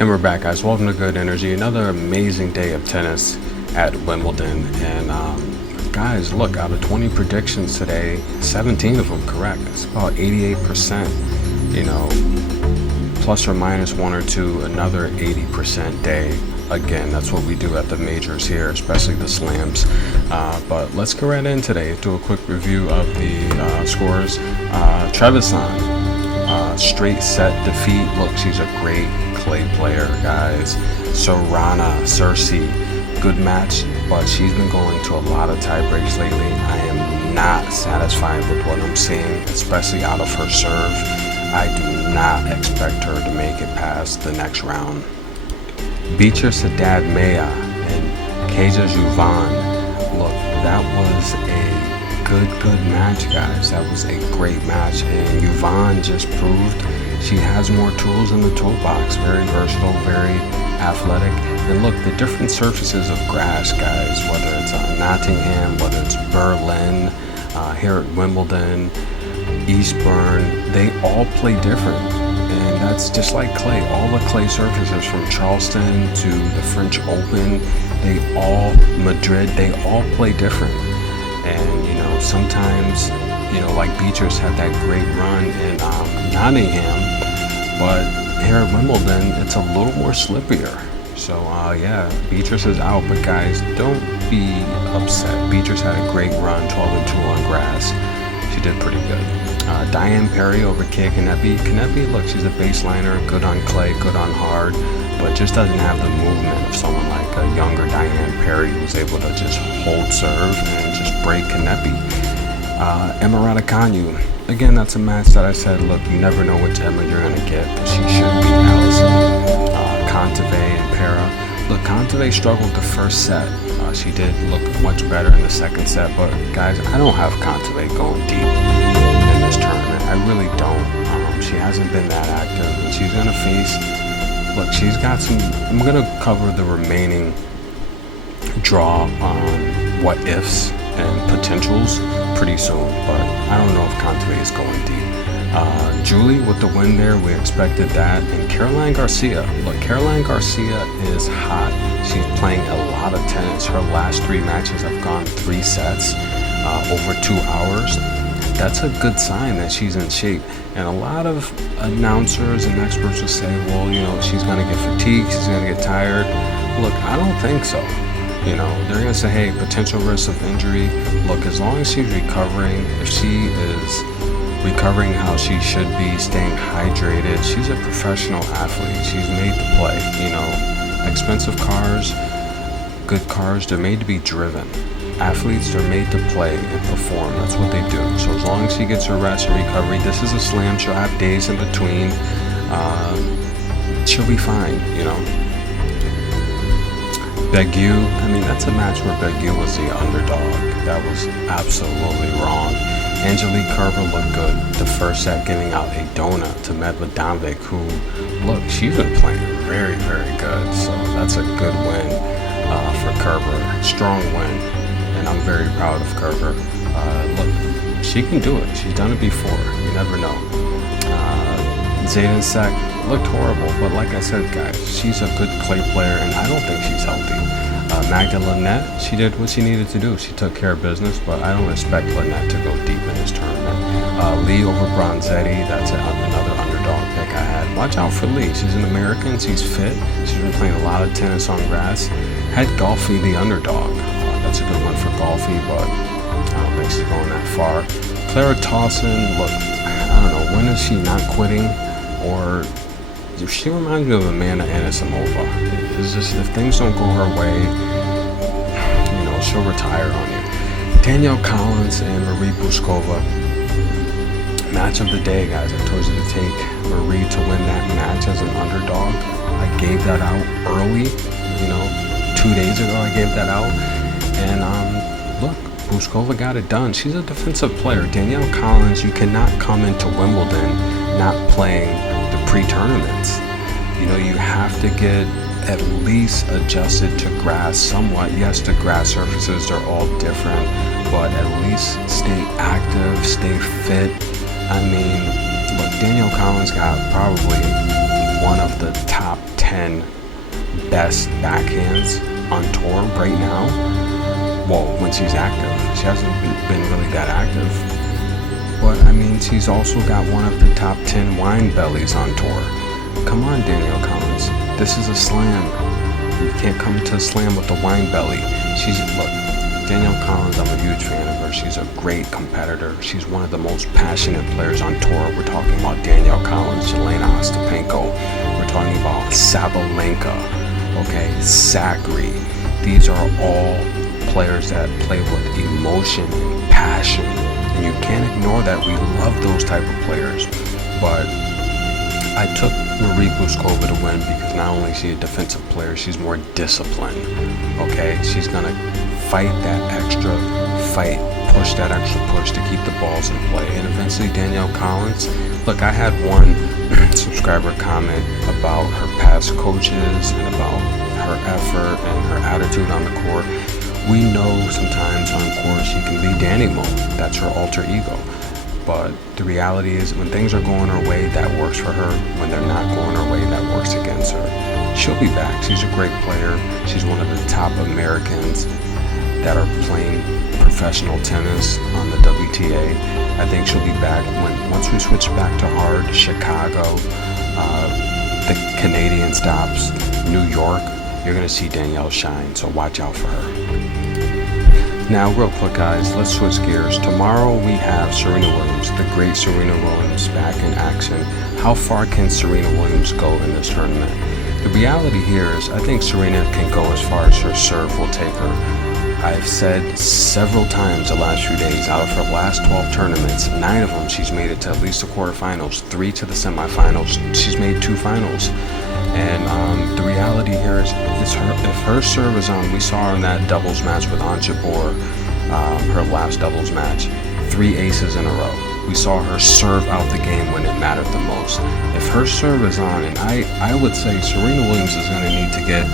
And we're back, guys. Welcome to Good Energy. Another amazing day of tennis at Wimbledon. And guys, look, out of 20 predictions today, 17 of them correct. It's about 88%, plus or minus one or two, another 80% day. Again, that's what we do at the majors here, especially the slams. But let's go right in today, do a quick review of the scores. Trevisan, straight set defeat. Look, she's a great clay player, guys. Serena, Cersei, good match, but she's been going to a lot of tie breaks lately. I am not satisfied with what I'm seeing, especially out of her serve. I do not expect her to make it past the next round. Beatrice Haddad Maya and Kaja Juvan. Look, that was a good match, guys. That was a great match, and Juvan just proved she has more tools in the toolbox. Very versatile, very athletic. And look, the different surfaces of grass, guys, whether it's Nottingham, whether it's Berlin, here at Wimbledon, Eastbourne, they all play different. And that's just like clay. All the clay surfaces from Charleston to the French Open, Madrid, they all play different. And, sometimes, like Beatrice had that great run in Nottingham, but here at Wimbledon, it's a little more slippier. So, Beatrice is out, but guys, don't be upset. Beatrice had a great run, 12-2 on grass. She did pretty good. Diane Perry over Kay Kanepi. Kanepi, look, she's a baseliner, good on clay, good on hard, but just doesn't have the movement of someone like a younger Diane Perry who's able to just hold serve and just break Kanepi. Emma Raducanu, again, that's a match that I said, look, you never know which Emma you're going to get, but she should beat Allison. Kontaveit and Para. Look, Kontaveit struggled the first set. She did look much better in the second set, but guys, I don't have Kontaveit going deep in this tournament. I really don't. She hasn't been that active, and she's going to face, look, she's got some, I'm going to cover the remaining draw on what ifs and potentials pretty soon, but I don't know if Kontaveit is going deep. Julie with the win there, we expected that. And Caroline Garcia, look, Caroline Garcia is hot. She's playing a lot of tennis. Her last 3 matches have gone 3 sets, over 2 hours. That's a good sign that she's in shape. And a lot of announcers and experts will say, well, she's going to get fatigued, she's going to get tired. Look, I don't think so. They're going to say, hey, potential risk of injury. Look, as long as she's recovering, if she is recovering how she should be, staying hydrated, she's a professional athlete. She's made to play. Expensive cars, good cars, they're made to be driven. Athletes, they're made to play and perform. That's what they do. So as long as she gets her rest and recovery, this is a slam. She'll have days in between. She'll be fine, Begu, that's a match where Begu was the underdog. That was absolutely wrong. Angelique Kerber looked good. The first set, giving out a donut to Medvedev, who, look, she's been playing very, very good. So that's a good win for Kerber. Strong win, and I'm very proud of Kerber. Look, she can do it. She's done it before. You never know. Zayden Sek looked horrible, but like I said, guys, she's a good clay player, and I don't think she's healthy. Magda Linette, she did what she needed to do. She took care of business, but I don't expect Linette to go deep in this tournament. Lee over Bronzetti, that's another underdog pick I had. Watch out for Lee. She's an American. She's fit. She's been playing a lot of tennis on grass. Had Golfi the underdog. That's a good one for Golfi, but I don't think she's going that far. Clara Towson, look, I don't know, when is she not quitting? Or she reminds me of Amanda Anisimova. It's just, if things don't go her way, she'll retire on you. Danielle Collins and Marie Puskova. Match of the day, guys. I told you to take Marie to win that match as an underdog. I gave that out early. 2 days ago I gave that out. And look, Puskova got it done. She's a defensive player. Danielle Collins, you cannot come into Wimbledon not playing the pre-tournaments. You have to get at least adjusted to grass somewhat. Yes, the grass surfaces are all different, but at least stay active, stay fit. Look, Danielle Collins got probably one of the top 10 10 best backhands on tour right now. Well, when she's active. She hasn't been really that active. But, I mean, she's also got one of the top 10 wine bellies on tour. Come on, Danielle Collins. This is a slam. You can't come to a slam with a wine belly. Look, Danielle Collins, I'm a huge fan of her. She's a great competitor. She's one of the most passionate players on tour. We're talking about Danielle Collins, Jelena Ostapenko. We're talking about Sabalenka, okay, Zachary. These are all players that play with emotion and passion. And you can't ignore that. We love those type of players. But I took Marie Bouzkova to win because not only is she a defensive player, she's more disciplined, okay? She's going to fight that extra fight, push that extra push to keep the balls in play. And eventually Danielle Collins, look, I had one subscriber comment about her past coaches and about her effort and her attitude on the court. We know sometimes on court she can be Danny mode. That's her alter ego. But the reality is when things are going her way, that works for her. When they're not going her way, that works against her. She'll be back. She's a great player. She's one of the top Americans that are playing professional tennis on the WTA. I think she'll be back once we switch back to hard, Chicago, the Canadian stops, New York. You're going to see Danielle shine, so watch out for her. Now, real quick, guys, let's switch gears. Tomorrow we have Serena Williams, the great Serena Williams, back in action. How far can Serena Williams go in this tournament? The reality here is I think Serena can go as far as her serve will take her. I've said several times the last few days, out of her last 12 tournaments, 9 of them she's made it to at least the quarterfinals, 3 to the semifinals. She's made 2 finals. And the reality here is if her serve is on, we saw her in that doubles match with Ons Jabeur, her last doubles match, 3 aces in a row. We saw her serve out the game when it mattered the most. If her serve is on, and I would say Serena Williams is going to need to get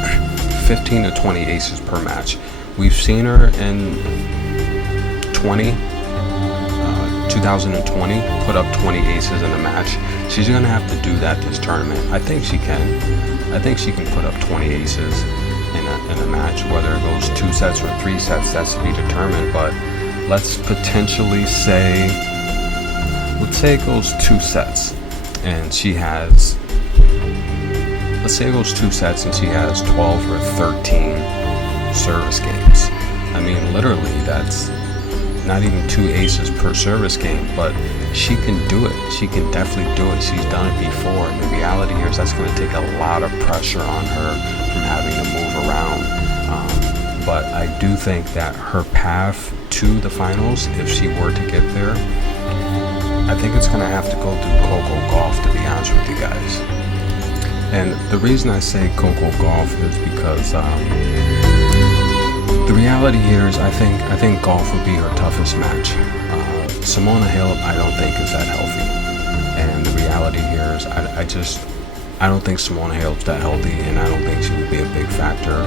15 to 20 aces per match. We've seen her in 2020 put up 20 aces in a match. She's going to have to do that this tournament. I think she can. I think she can put up 20 aces in a match. Whether it goes 2 sets or 3 sets, that's to be determined. But let's potentially say, let's say it goes 2 sets and she has, let's say it goes 2 sets and she has 12 or 13 service games. I mean, literally, that's not even 2 aces per service game, but she can do it. She can definitely do it. She's done it before. And the reality here is that's going to take a lot of pressure on her from having to move around. But I do think that her path to the finals, if she were to get there, I think it's going to have to go through Coco Gauff, to be honest with you guys. And the reason I say Coco Gauff is because the reality here is I think Gauff would be her toughest match. Simona Halep, I don't think is that healthy. And the reality here is I don't think Simona Halep's that healthy, and I don't think she would be a big factor.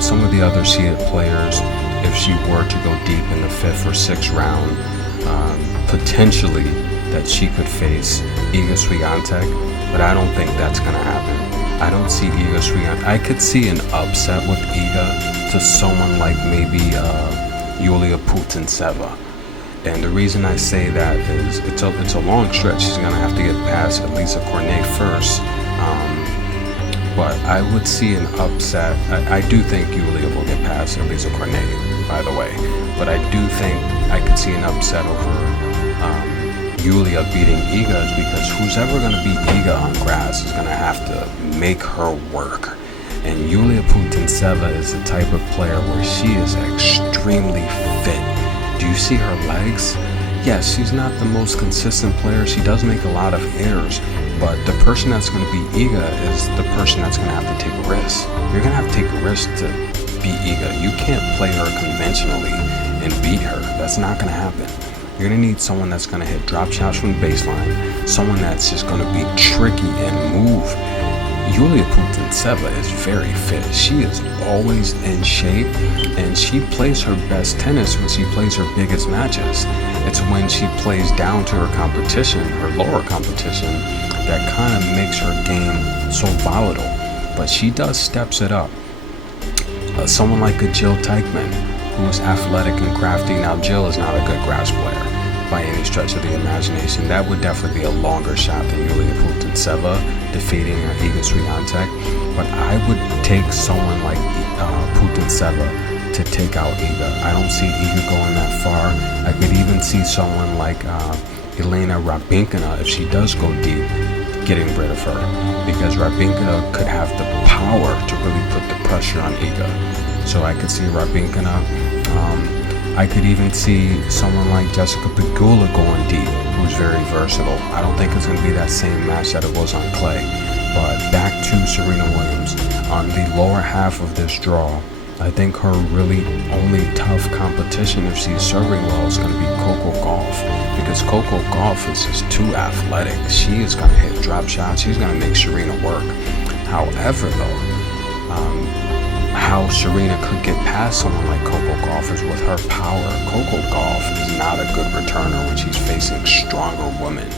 Some of the other seeded players, if she were to go deep in the 5th or 6th round, potentially that she could face Iga Swiatek, but I don't think that's going to happen. I don't see Iga Swiatek. I could see an upset with Iga to someone like maybe Yulia Putintseva. And the reason I say that is it's a long stretch. She's going to have to get past Elisa Cornet first. But I would see an upset. I do think Yulia will get past Elisa Cornet, by the way. But I do think I could see an upset over Yulia beating Iga, is because who's ever going to beat Iga on grass is going to have to make her work. And Yulia Putintseva is the type of player where she is extremely fit. Do you see her legs? Yes, she's not the most consistent player. She does make a lot of errors. But the person that's going to beat Iga is the person that's going to have to take risks. You're going to have to take risks to beat Iga. You can't play her conventionally and beat her. That's not going to happen. You're going to need someone that's going to hit drop shots from the baseline, someone that's just going to be tricky and move. Yulia Putintseva is very fit. She is always in shape, and she plays her best tennis when she plays her biggest matches. It's when she plays down to her competition, her lower competition, that kind of makes her game so volatile. but she does steps it up. Someone like a Jill Teichmann, who is athletic and crafty. Now, Jill is not a good grass player by any stretch of the imagination. That would definitely be a longer shot than Yulia Putintseva defeating Iga Swiatek. But I would take someone like Putintseva to take out Iga. I don't see Iga going that far. I could even see someone like Elena Rybakina, if she does go deep, getting rid of her, because Rybakina could have the power to really put the pressure on Iga. So I could see Rybakina. I could even see someone like Jessica Pegula going deep, who's very versatile. I don't think it's going to be that same match that it was on clay. But back to Serena Williams. On the lower half of this draw, I think her really only tough competition, if she's serving well, is going to be Coco Gauff, because Coco Gauff is just too athletic. She is going to hit drop shots. She's going to make Serena work. However, though, how Serena could get past someone like Coco Gauff is with her power. Coco Gauff is not a good returner when she's facing stronger women.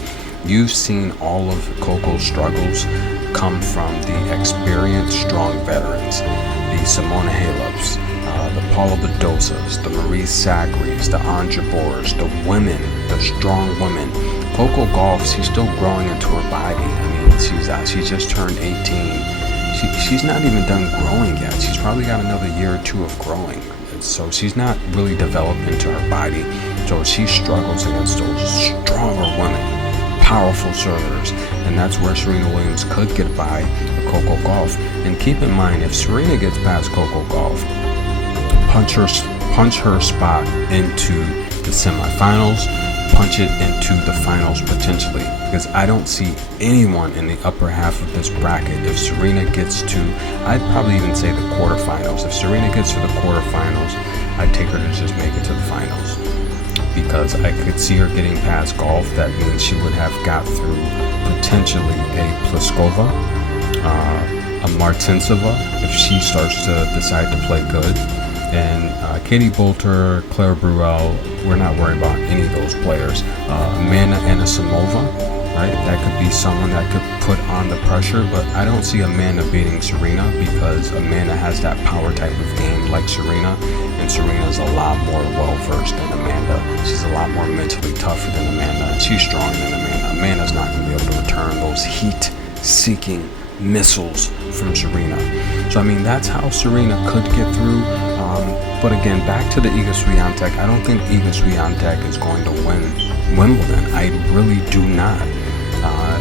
You've seen all of Coco's struggles come from the experienced, strong veterans. The Simona Haleps, the Paula Badosas, the Marie Saccharis, the Anja Bors, the women, the strong women. Coco Gauff, she's still growing into her body. I mean, she just turned 18. She's not even done growing yet. She's probably got another year or two of growing. So she's not really developed into her body. So she struggles against those stronger women, powerful servers. And that's where Serena Williams could get by Coco Gauff. And keep in mind, if Serena gets past Coco Gauff, punch her spot into the semifinals, punch it into the finals potentially, because I don't see anyone in the upper half of this bracket. If Serena gets to, I'd probably even say the quarterfinals. If Serena gets to the quarterfinals, I'd take her to just make it to the finals, because I could see her getting past Gauff. That means she would have got through potentially a Pliskova, a Martinsova, if she starts to decide to play good. And Katie Boulter, Claire Bruel, we're not worried about any of those players. Amanda Anisimova, right? That could be someone that could put on the pressure, but I don't see Amanda beating Serena, because Amanda has that power type of game like Serena, and Serena's a lot more well-versed than Amanda. She's a lot more mentally tougher than Amanda, and she's stronger than Amanda. Amanda's not going to be able to return those heat-seeking missiles from Serena. So, I mean, that's how Serena could get through. But again, back to the Iga Swiatek, I don't think Iga Swiatek is going to win Wimbledon. I really do not.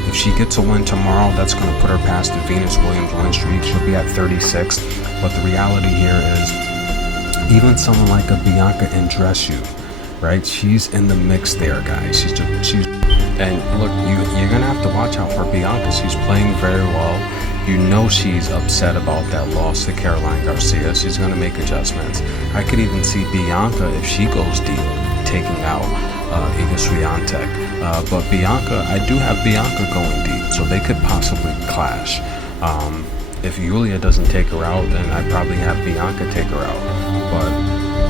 If she gets a win tomorrow, that's going to put her past the Venus Williams win streak. She'll be at 36. But the reality here is, even someone like a Bianca Andreescu, right? She's in the mix there, guys. She's and look, you're gonna have to watch out for Bianca. She's playing very well. You know she's upset about that loss to Caroline Garcia. She's gonna make adjustments. I could even see Bianca, if she goes deep, taking out Iga Swiatek. But Bianca, I do have Bianca going deep, so they could possibly clash. If Yulia doesn't take her out, then I probably have Bianca take her out. But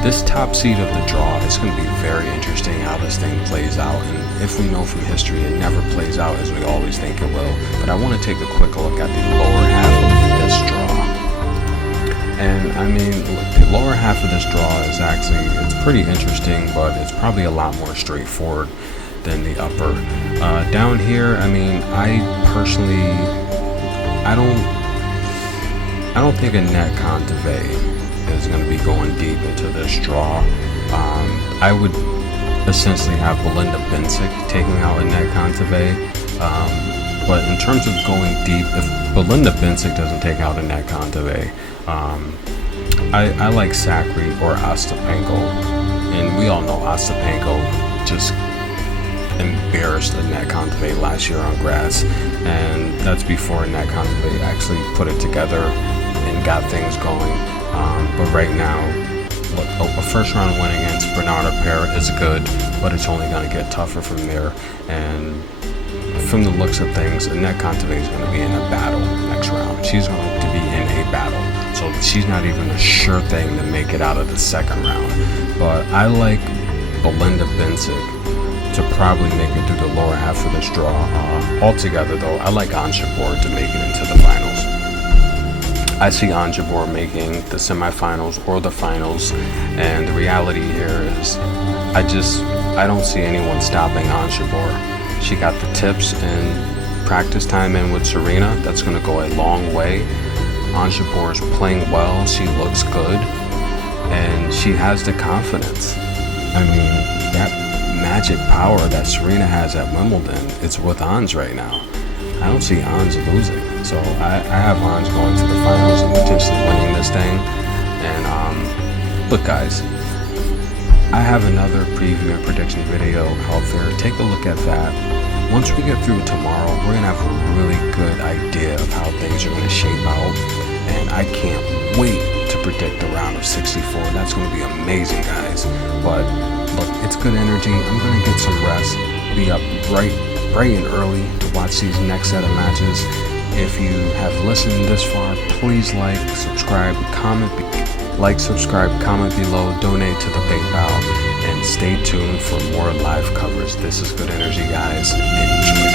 this top seed of the draw, it's going to be very interesting how this thing plays out. And if we know from history, it never plays out as we always think it will. But I want to take a quick look at the lower half of this draw. And I mean, the lower half of this draw is actually, it's pretty interesting, but it's probably a lot more straightforward than the upper. Down here, I mean, I personally, I don't think Annette Kontaveit is going to be going deep into this draw. I would essentially have Belinda Bencic taking out Annette Kontaveit. But in terms of going deep, if Belinda Bencic doesn't take out Annette Kontaveit, I like Sakkari or Ostapenko. And we all know Ostapenko just embarrassed Annette Kontaveit last year on grass. And that's before Annette Kontaveit actually put it together and got things going. But right now, look, a first round win against Bernarda Pera is good, but it's only going to get tougher from there. And from the looks of things, Annette Kontaveit is going to be in a battle next round. She's going to be in a battle. So she's not even a sure thing to make it out of the second round. But I like Belinda Bencic to probably make it through the lower half of this draw. Altogether, though, I like Anja Bors to make it into the finals. I see Ons Jabeur making the semifinals or the finals, and the reality here is I don't see anyone stopping Ons Jabeur. She got the tips and practice time in with Serena. That's going to go a long way. Ons Jabeur is playing well. She looks good, and she has the confidence. I mean, that magic power that Serena has at Wimbledon, it's with Ons right now. I don't see Ons losing. So I have Ons going to the finals and potentially winning this thing. And look guys, I have another preview and prediction video out there. Take a look at that. Once we get through tomorrow, we're gonna have a really good idea of how things are gonna shape out. And I can't wait to predict the round of 64. That's gonna be amazing, guys. But look, it's good energy. I'm gonna get some rest, be up bright and early to watch these next set of matches. If you have listened this far, please like, subscribe, comment below, donate to the PayPal, and stay tuned for more live coverage. This is Good Energy, guys. Enjoy.